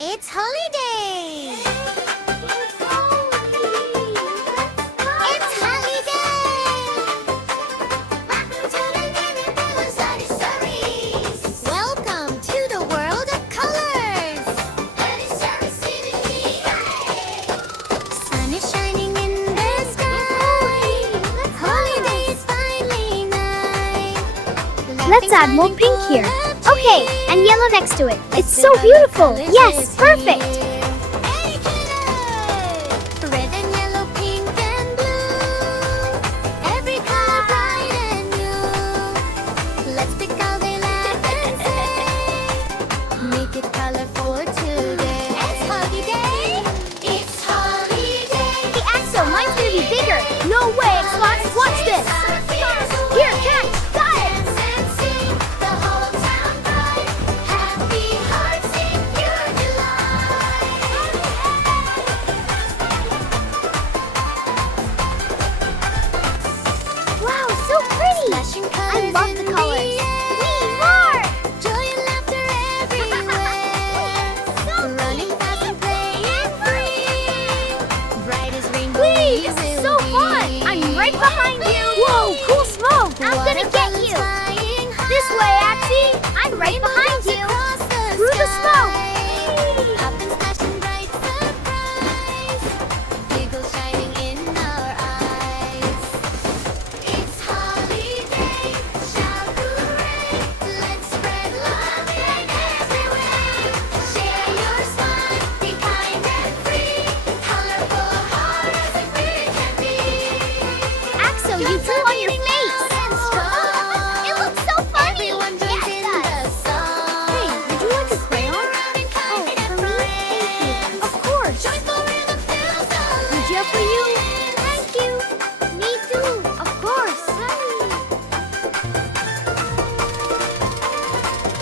It's holiday! It's holiday! Welcome to the world of colors! Sun is shining in the sky. Holiday is finally nigh. Let's add more pink here. Okay, and yellow next to it. It's so beautiful. Yes, perfect. Red and yellow, pink and blue. Every color bright and new. Let's pick all they laugh and say. Make it colorful today. It's holiday. It's holiday. The AXXO, mine's gonna be bigger. No way, Xbox. Watch this. Here, catch. Got it. Wow, so pretty. I love the colors. Me, more. Joy and laughter everywhere. Running fast and playing free. Bright as rainbow. Wait, this is so fun. I'm right behind you. Whoa, cool smoke. I'm gonna get you. This way, AXXI. I'm right behind you. Through the smoke. Up and splash and bright surprise. Giggles shining in our eyes. It's holiday, shout hooray. Let's spread love in every way. Share your smile, be kind and free. Colorful heart as it really can be. AXXO, you drew on your face. It looks so funny. Everyone joins in the song. Hey, would you like a crayon? Oh, for me? Thank you. Of course. Joyful rhythm fills the Would for you? Thank you. Me too. Of course.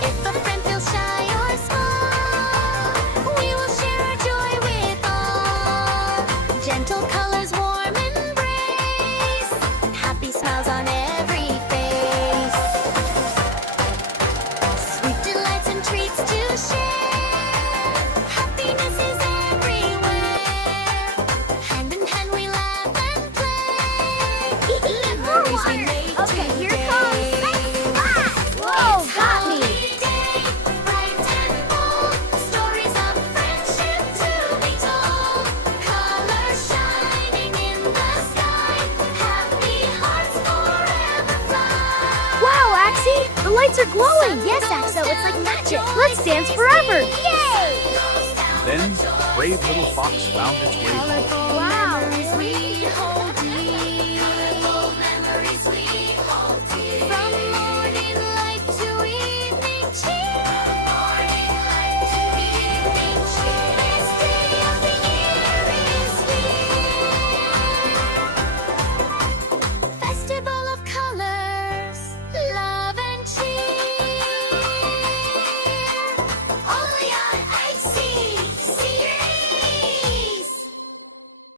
If a friend feels shy or small, we will share our joy with all. Gentle colors, warm embrace. Happy smiles on every face. Sweet delights and treats to share. Happiness is everywhere. Hand in hand we laugh and play. Memories we make Okay, here today. comes. Whoa, got me. Holiday, bright and bold. Stories of friendship to be told. Colors shining in the sky. Happy hearts forever fly. Wow, AXXI, the lights are glowing. Yes, AXXO, it's like magic. Let's dance forever. Yay! Then, brave little fox found its way home. Colorful Wow. memories we hold.